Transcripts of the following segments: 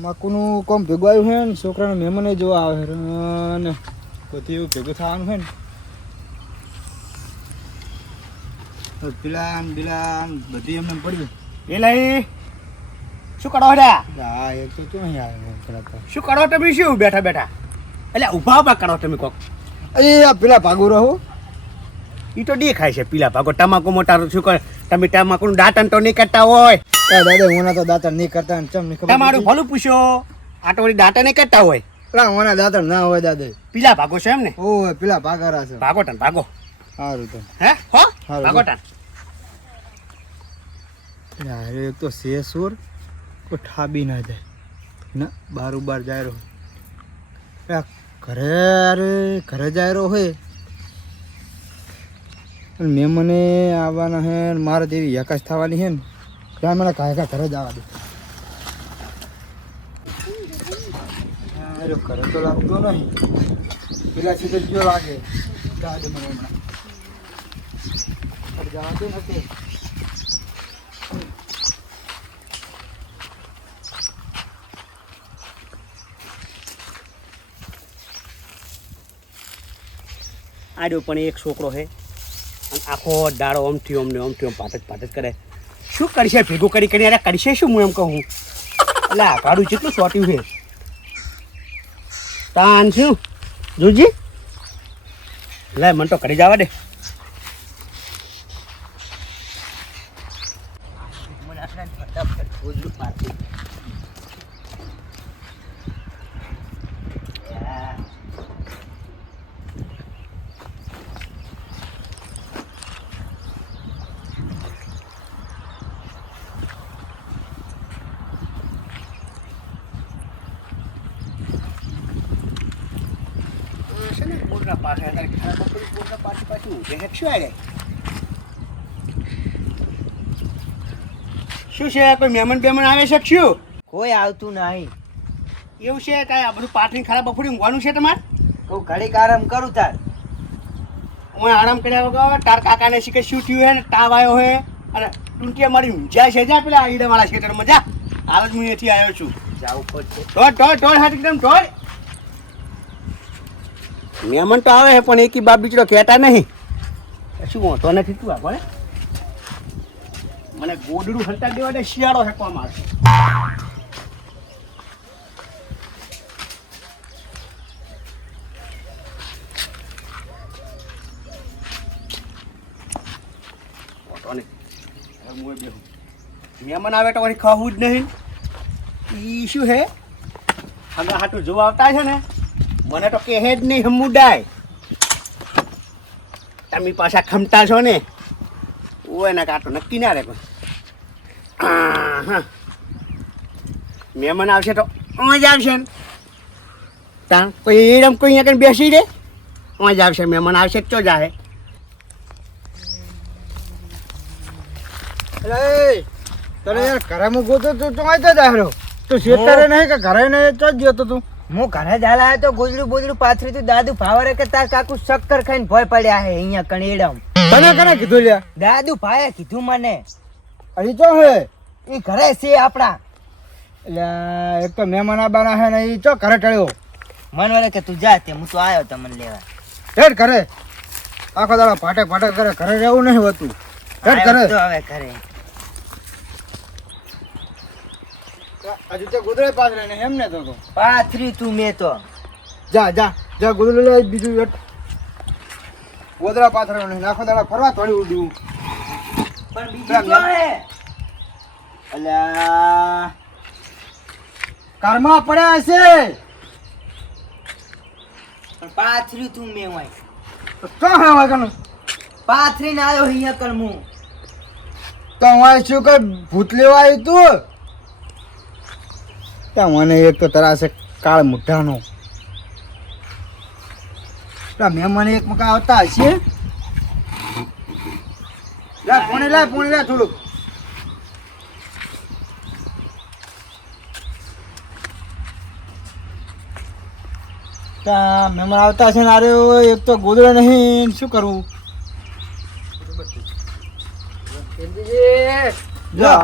તમાકુનું કોમ ભેગું આવ્યું છે ને છોકરાને મહેમાને જોવા આવે છે ને બધું એવું ભેગું થવાનું છે ને પિલાન બિલાન બધી એમને પડ્યું પેલા શું કરો રહ્યા? હા એક તો ક્યાં અહીંયા આવ્યો શું કરો તમે? શું બેઠા બેઠા એટલે ઊભા કરો તમે કોક? અરે આ પેલા ભાગુ રહો એ તો દેખાય છે પીલા ભાગો તમાકુ મોટા શું કરે તમે? તમાકુનું દાંતન તો નહીં કરતા હોય. દાદા ઓના તો દાંતણ નહીં કરતા ને ચમ નહીં ખબર તમારું ભલું પૂછ્યો. આ તો દાંતન નહીં કરતા હોય. પેલા ઓના દાંતણ ના હોય દાદા. પીલા ભાગો છે એમ ને? ઓય પેલા ભાગારા છે. ભાગો ટન ભાગો. સારું તો હે હો હારું. ભાગો ટન. અરે એક તો શેસુર કોઈ ઠાબી ના જાય ના બાર જાય રહ્યો ઘરે અરે ઘરે જાય રહ્યો હોય મેં મને આવવાના હે મારે જેવી એકાશ થવાની છે ને ત્યાં મને કાંઈ ઘરે જવા દે. અરે ઘરે તો લાગતો નહીં પેલા સીધે જો લાગે જવા દે મને હમણાં જવાતું નથી. આડ્યો પણ એક છોકરો છે અને આખો દાડો ઓમથી ઓમ પાટ જ કરે. શું કરશે ભેગું કરી અરે કરશે શું? હું એમ કહું એટલે આ ગાડું જેટલું સોટ્યું છે તાન શું જોજી લે મને તો કરી જવા દે. શું છે કોઈ મહેમાન બેમાન આવે છે શું? કોઈ આવતું નહીં. એવું છે કાંઈ આ બધું પાટણી ખરાબ બફડી ઊંઘવાનું છે તમારે? હું ઘડીક આરામ કરું તાર. હું આરામ કર્યા વગર તાર કાકાને શીખે શું થયું હે ને તાવ આવ્યો હે અને ટૂંકીએ મારી ઊંઝાય છે જા પેલા આઈડાવાળા ખેતરમાં જા. હાલ જ હું અહીંયાથી આવ્યો છું. જાવું પડશે. ઢોળ હાથ એકદમ ઢોળ. મહેમાન તો આવે છે પણ એકી બાપ બીચડો કહેતા નહીં. શું વાંધો નથી તું આ ભણે મને ગોદડું હલતા દેવા દે શિયાળો હેકવા મારશે. મહેમાન આવે તો વળી ખાવું જ નહીં. ઈ શું હે હગા હાટું જોવા આવતા છે ને મને તો કહે જ નહીં હમુડાય. તમે પાછા ખમતા છો ને ઓય ને કાંટો નક્કી ના રે કોઈ. હા મહેમાન આવશે તો જ આવશે ને તા કોઈ એરમ કોઈ અહીંયા કઈ બેસી દે જ આવશે. મહેમાન આવશે તો જ આવે. અરે તને યાર ઘરે હું ગોતો તું તો આઈ તો દાહરો તું શેતરે નહીં કે ઘરે નહીં તો જ ગયો તો તું. હું ઘરે જાલા તો ગોજડું બોજડું પાથરી તું દાદુ ભાવરે કે તાર કાકુ શક્કર ખાઈને ભય પડ્યા હે અહીંયા કણેડમ. તને કને કીધું લ્યા? દાદુ ભાઈએ કીધું મને. અહીં તો હે એ ઘરે છે આપણા. એટલે એક તો મહેમાન આબાના હે ને એ ચો ઘરે ટળ્યો. મન વરે કે તું જા તે હું તો આવ્યો તમને લેવા. હેડ ઘરે આખો દાડો પાટક કરે ઘરે રહેવું નહીં હોતું. હેડ ઘરે તો હવે ઘરે હજુ તે ગુદરે પાથરે ને એમ ને તો પાથરી તું મેં તો. જા ગુદરે લે બીજું ગોદરા પાથરે નહીં આખો દાડો ફરવા થોડી ઉડ્યું. પણ બીજું તો હે અલ્યા કારમાં પડ્યા હશે. પણ પાથરી તું મેં હોય તો હે વાગનું પાથરી ને આવ્યો અહીંયા કર હું. તો હું શું કઈ ભૂત લેવા આવ્યું તું? ત્યાં મને એક તો તરાશે કાળ મુઠ્ઠાનો. મહેમાન એક મકા આવતા હશે. પોણી લે થોડુંક. ત્યાં મહેમાન આવતા છે ને અરે એક તો ગોદડે નહીં શું કરવું? જા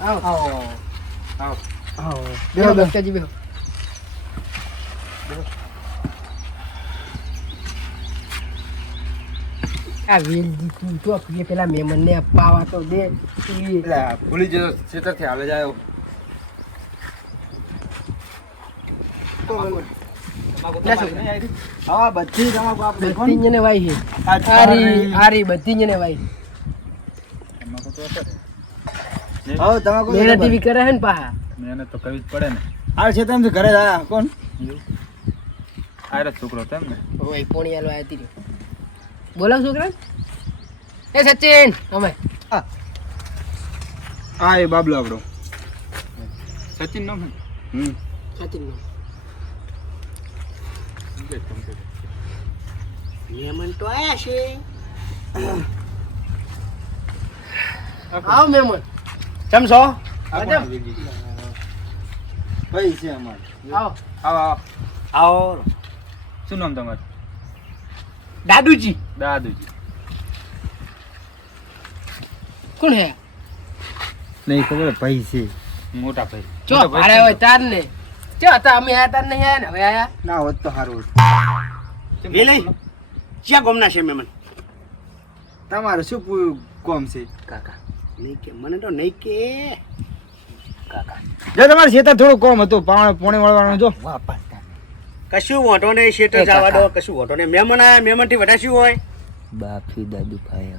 આવો હા બેહો બક્કાજી બેહો આ વેલજી તું તો પીએ પેલા મહેમાનને પાવા તો દે એટલે ભૂલી જજો ખેતરથી હાલે જાય હા બધી તમાકુ આપણે બધી જને વાઈ છે આ આરી બધી જને વાઈ હા તમાકુ મહેનત એવી કરે હે ને પાહા મહેનત તો કરવી જ પડે ને. આ છે તમે ઘરે આયા કોણ આયરો જ છોકરો તેમ ને. ઓય પોણી આલો આતી રહ્યો બોલાવ છોકરા એ સચિન અમે હા એ બાબલો આપણો સચિન નામ સચિન મહેમાન તો આયા છે. આવ મહેમાન કેમ છો? ભાઈ છે અમારે આવ આવો આવો. આવો શું નામ તમારું? દાદુજી. દાદુજી. કોણ હે નહીં ખબર ભાઈ છે મોટા ભાઈ. ચો મોટા ભાઈ ભાડે હોય તાર ને ચો હતા અમે આયા તાર નહીં આયા ને હવે આયા ના હોત તો સારું હોત. કેમ એ લઈ ક્યાં ગોમના છે મહેમાન? તમારે શું કોમ છે કાકા નહીં કે મને તો નહીં કે કાકા જો તમારે ખેતર થોડું કોમ હતું પોણી વળવાનું જો કશું વાંધો નહીં શેટર જવા દો કશું વાંધો નહીં મહેમાન આયા મહેમાનથી વધારે શું હોય? બાપી દાદુ ભાઈ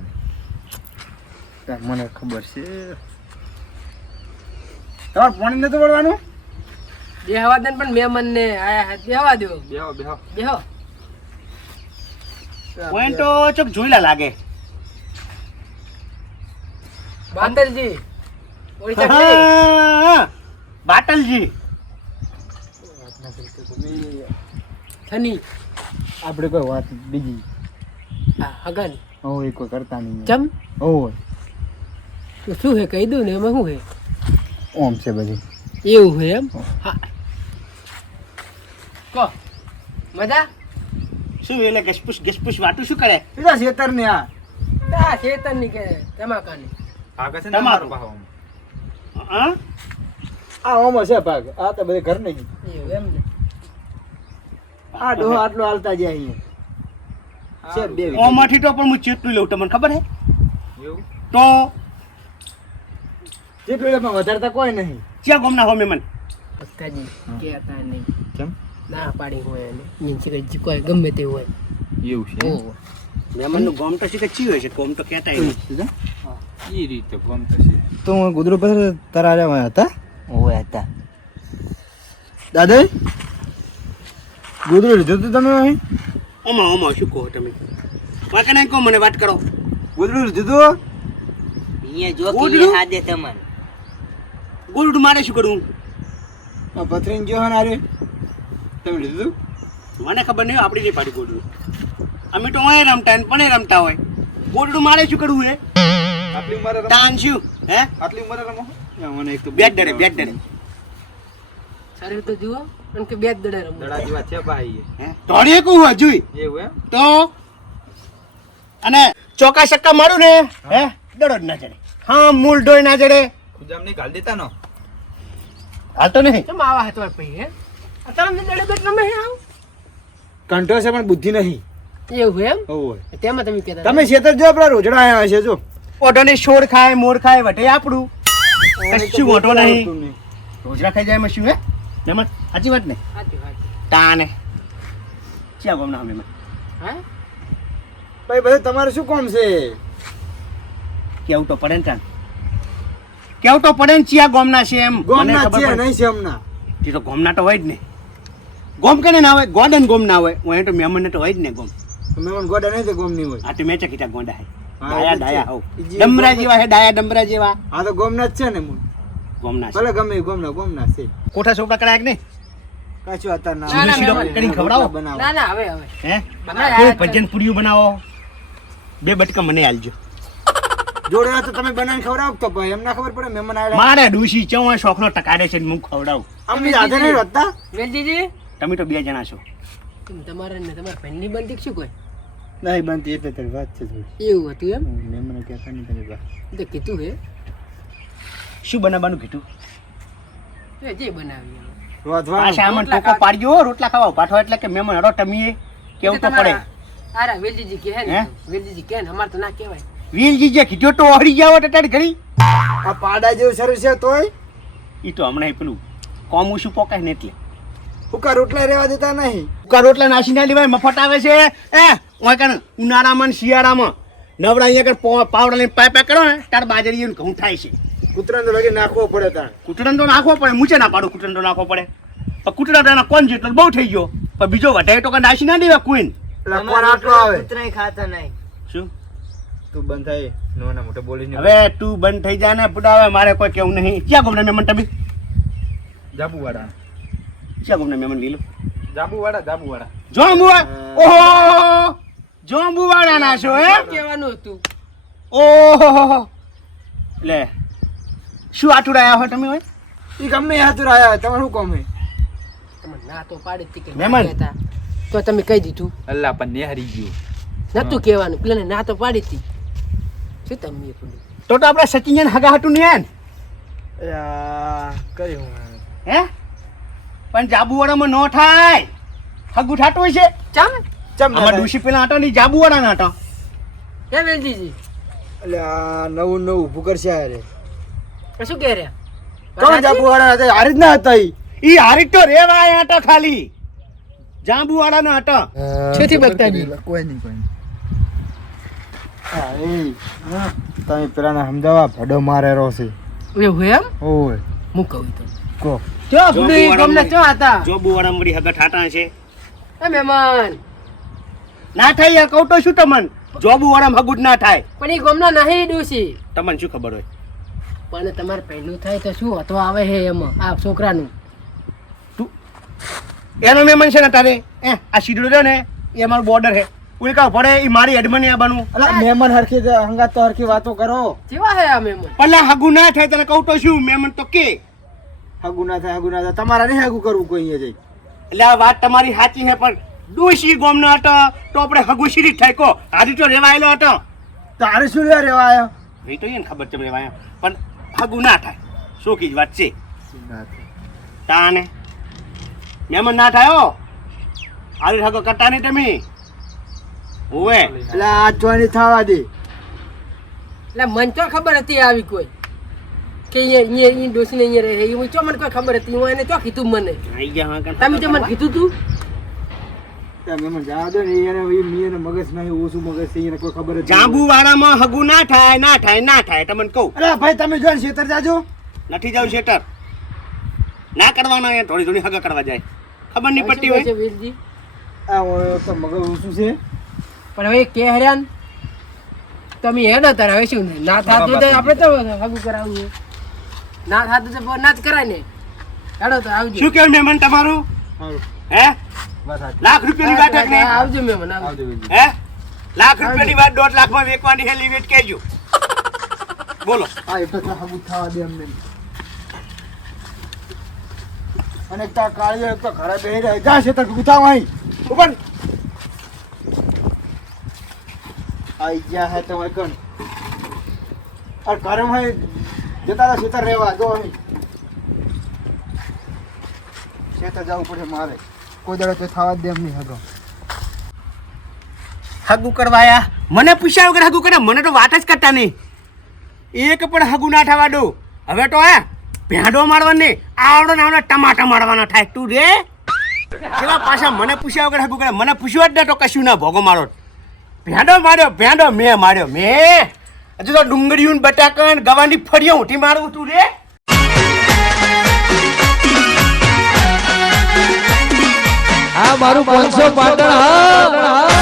મને ખબર છે તમારે પોણી નતું વળવાનું બેહવા દે ને પણ મહેમાન ને આયા બેહવા દો બેહો બેહો. બેહો પોઈન્ટ તો ચોક જોઈલા લાગે. બાંદરજી ઓળખાણ નહીં? હા, બાટલજી. થની આપણે કોઈ વાત બીજી હા હગન હોય કોઈ કરતા નહીં ચમ હોય તો શું હે કહી દઉં ને એમાં શું હે ઓમ છે બધી એવું હે એમ હા કો મજા શું એટલે ગસપુસ વાટું શું કરે? બીજા ખેતર ને આ તા શેતન ની કે ધમાકાની આગળ છે ને તમારું. તમારું પાહો. હા આ ઓમ છે ભાગ આ તો બધે ઘર નહીં એવું એમ ને આ ડોહો આટલો હાલતા જાય અહીંયા છે બે વીઘા. ઓમાંથી તો પણ હું ચેટલું લઉં તમને ખબર હે? એવું? તો જેટલું એટલે પણ વધારતા કોઈ નહીં ક્યાં ગોમના હો મહેમાન? પક્કાજી કહેતા નહીં કેમ ના પાડી હોય એને મીન્સ કે કોઈ ગમે તે હોય એવું છે. ઓહો મહેમાનનું ગોમ તો શીખે ચી હોય છે ગોમ તો કહેતા નહીં. એ રીતે ગમતો છે. તો હું ગુદરું પર તારા રહ્યા હતા ઓય હતા દાદા ગુદરું લીધું તું તમે અહીં ઓમાં શું કહો તમે? વાંકે નહીં કહો મને વાત કરો. ગુદરું લીધું તું અહીંયા જો ગોદડું? હાદે તમારે ગોલ્ડ મારે શું કરવું? આ પથરીને જો ને આરે તમે લીધું મને ખબર નહીં આપણી નહીં પાડી ગોલ્ડ. અમે તો અહીં રમતા ને પણ રમતા હોય. ગોલ્ડ મારે શું કરવું હે? આટલી ઉંમરે રમો તાન શું હે? આટલી ઉંમરે રમો મને એક તો બેટ ડરે શરીર તો જુઓ અને કે બે જ દડે રમો દડા જેવા છે ભાઈ. હે ધોળીએ કહું હજુ એવું એમ? તો અને ચોકા સક્કા મારું ને હે દડો જ ના ચડે. હા મૂળ ડોય ના ચડે. ખુજામ નહીં ગાલ દેતા નો. હાલતો નહીં. કેમ આવા હાથવાર પઈ હે અત્યારે દડે બેટ રમે હે આવ કંઠો છે પણ બુદ્ધિ નહીં એવું એમ હોય તેમાં તમે કહેતા તમે ખેતર જો આપણા રોજડા આવ્યા છે જો ઓઢોની છોડ ખાય મોર ખાય વટે આપણું કશું ઓઢો નહીં. રોજડા ખાઈ જાય એમાં શું હે મહેમાન? સાચી વાત ને? સાચી વાત તાને ક્યાં ગોમના હો મહેમાન? હા ભાઈ બધું તમારે શું કોમ છે કેવું તો પડે ને તાન. કેવું તો પડે ને ચિયા ગોમના છે એમ. મને ગોમના ખબર છે પડે. નહીં છે હમણાં તે તો ગોમના તો હોય જ ને. ગોમ કેને ના હોય? ગોડન ગોમ ના હોય. હું તો મહેમાનને તો હોય જ ને ગોમ. મહેમાન ગોડા નહીં તો ગોમ નહીં હોય આ તો મેચા કીધા ગોંડા હે. હા, ડાયા એટલે ડાયા છે. હો. ઈ જે ડમરા ગોમ- જેવા હે ડાયા ડમરા જેવા. આ તો ગોમના જ છે ને મૂળ. ગોમના છે. ભલે ગમે એ ગોમના છે કોઠા સોપડા કરાય કે નહીં? કાચું અત્યારે ના, સીધો સીધો મહેમાન. કરીને ખવડાવો. બનાવો. ના ના હવે હવે હે બનાવો. કોઈ ભજન પૂરીઓ બનાવો. 2 બટકા મને આલજો. જોડે તો તમે બનાવીને ખવડાવો તો ભાઈ એમ ના ખબર પડે મહેમાન આવ્યા મારે ડૂસી ચવા શોખનો ટકાડે છે ને હું ખવડાવું. અમે સાથે નહીં રોતા વેલજીજી તમે તો 2 જણા છો. તમારે ને તમારા ફેનની બનતી શું કોઈ નહીં બનતી એટલે તારી વાત છે થોડી એવું હતું એમ મહેમાન કહેતા નહીં તમે વાત એ તો કીધું હે શું બનાવવાનું કીધું? જે બનાવી રોધવાનું. પાછા આમાં ટોકો પાડ્યો રોટલા ખાવા ઉભા થો એટલે કે મહેમાન હડો ટમીએ કેવું તો પડે આરા વેલજીજી કહે હે? ને વેલજીજી કહે ને અમાર તો ના કહેવાય વીરજી જે કીધો તો હરી જાવ ટટાડ ઘડી આ પાડા જેવું શરીર છે તોય ઈ તો હમણાં પેલું કોમું શું પોકાય ને એટલે હુકા રોટલા રહેવા દેતા નહીં. ઉકા રોટલા નાસી ના લેવાય મફત આવે છે ઓય કણ ઉનાળામાં ને શિયાળામાં નવરા અહીંયા કણ પાવડા લઈને પાય પાય કરો ને તાર બાજરી ઘઉં થાય છે કૂતરાને તો લગી નાખવો પડે તાણ. કૂટડન તો નાખવો પડે મૂચે ના પાડો કૂટડન તો નાખવો પડે પણ કૂટડા કોણ જેટલો બહુ થઈ ગયો પણ બીજો વધારે તો નાસી ના દેવા કોઈ એટલે કોણ આટલો આવે? કૂતરાય ખાતા નહીં. શું તું બંધ થાય નાના મોટા બોલીને હવે તું બંધ થઈ જા ને પુડાવે મારે કોઈ કેવું નહીં ક્યાં ગમના મહેમાન તમે જાબુવાડા ક્યાં ગમના મહેમાન લીલો જાબુવાડા જોંબુવા ઓહો જોંબુવાડા ના છો હે કહેવાનું હતું ઓહો લે શું આટુડા આવ્યા હોય તમે હોય ઈ ગમે હાથુર આયા તમારે શું કામ હે? તમે ના તો પાડી તી કે મહેમાન. ના કહેતા. તો તમે કહી દીધું અલ્લાહ પણ નિહારી ગયો નતું કહેવાનું પેલાને ના તો પાડી હતી શું તમે પેલું તો આપણે સચિન હગા હાટું નહીં યા કરી હું હે પણ જાબુવાડામાં નો થાય હગું થાતું હોય છે ચાલ ચમ ના આમાં થાય? ડુસી પેલા આટો ની જાબુવાડા ના આટો હે વેલજીજી એટલે આ નવું ઊભું કરશે આ રે. પણ શું કહે રહ્યા કોણ જાબુવાળા હતા? હારી જ ના હતા ઈ. ઈ હારી તો રેવા આયા આટો ખાલી જાબુવાડા ના આટો છેથી બગતાજી કોઈ નહીં. હા એ હા તમે પેલાને સમજાવવા ભડો મારેલો છે. એવું એમ ઓય હું કહું તો કો જો ભૂલી ગમને ચો હતા જોબુવાડા મળી હગા ઠાટા છે એ મહેમાન ના થાય યાર કહું તો શું તમને જોબુવાડા હગું જ ના થાય પણ એ ગમના નહીં ડૂસી તમને શું ખબર હોય પણ તમારે પહેલું થાય તો શું હતો આવે હે એમાં આ છોકરાનું એનો મહેમાન છે ને તારે આ સીડો રહ્યો ને એ અમારું બોર્ડર છે કોઈ કા પડે એ મારી એડમની આ બનવું અલા મહેમાન હરખી હંગાત તો હરખી વાતો કરો. જેવા હે આ મહેમાન પલ્લા હગું ના થાય તને કહું તો શું મહેમાન તો કે હગું ના થાય તમારે નહીં હગું કરવું કોઈ અહીંયા જઈ. એટલે આ વાત તમારી સાચી છે પણ ડોશી ગોમનો હતો તો આપણે હગું સીધી જ થાય કો હાજી તો રેવાયેલો હતો તારે શું લેવા રહેવા આવ્યો? એ તો એને ખબર છે રેવાય પણ હગું ના થાય શું કીજ વાત છે તાને મહેમાન ના થાય હો હારી હગો કરતા નહીં તમે ઓવે એટલે આ ચોની થવા દે. એટલે મન તો ખબર હતી આવી કોઈ કે અહીંયા ડોસીને અહીંયા રહે એવું ચો મને કોઈ ખબર હતી હું એને ચો કીધું મને આઈ ગયા હા કાન તમે જો મને કીધું તું ત્યાં મહેમાન જવા દો ને એને એને મગજ નહીં ઓછું મગજ છે એને કોઈ ખબર જ નહીં. જાંબુવાડામાં હગું ના થાય ના થાય ના થાય તમને કહું અરે ભાઈ તમે જો ખેતર જાજો. નથી જાવ શેટર ના કરવાના અહીંયા થોડી થોડી હગા કરવા જાય ખબર નહીં પડતી હોય વીરજી આ ઓય તો મગજ ઓછું છે. પણ હવે કે હેરાન તમે હેડો તારે હવે શું ના થાતું તો આપણે તો હગું કરાવવું છે. ના થાતું તો ના જ કરાય ને હેડો તો આવજો શું કેવું મહેમાન તમારું સારું હે વાત સાચી. લાખ રૂપિયાની વાત એટલે આવજો મહેમાન આવજો આવજો બીજું. હે લાખ રૂપિયાની વાત 1.5 લાખમાં વેચવાની હે લીવેટ કહેજો બોલો હા એ તો હગું થવા દે અમને. અને એક તો આ કાળીઓ એક તો ઘરે બેહી રહે. જા ખેતર ગુથાવ અહીં ઉપર આઈ ગયા હે તો કણ આ ઘરે માં જતા રહો ખેતર રહેવા જો અહીં ખેતર જવું પડે મારે કોઈ દાડો તો થવા જ દે એમ નહીં હગો. હગું કરવાયા મને પૂછ્યા વગર હગું કરે મને તો વાત જ કરતા નહીં એક પણ હગું ના થવા દો હવે તો હે ભેંડો મારવાની આવડો ને આવડો ટમાટા મારવાના થાય તું રે પેલા પાછા મને પૂછ્યા વગર હગું કરે મને પૂછ્યું જ ને તો કશું ના ભોગો મારો ભેંડો મેં માર્યો મેં હજુ તો ડુંગળીયું ને બટાકા ને ગવાની ફળીઓ ઉઠી મારું તું રે આ મારું 500 પાટણ હા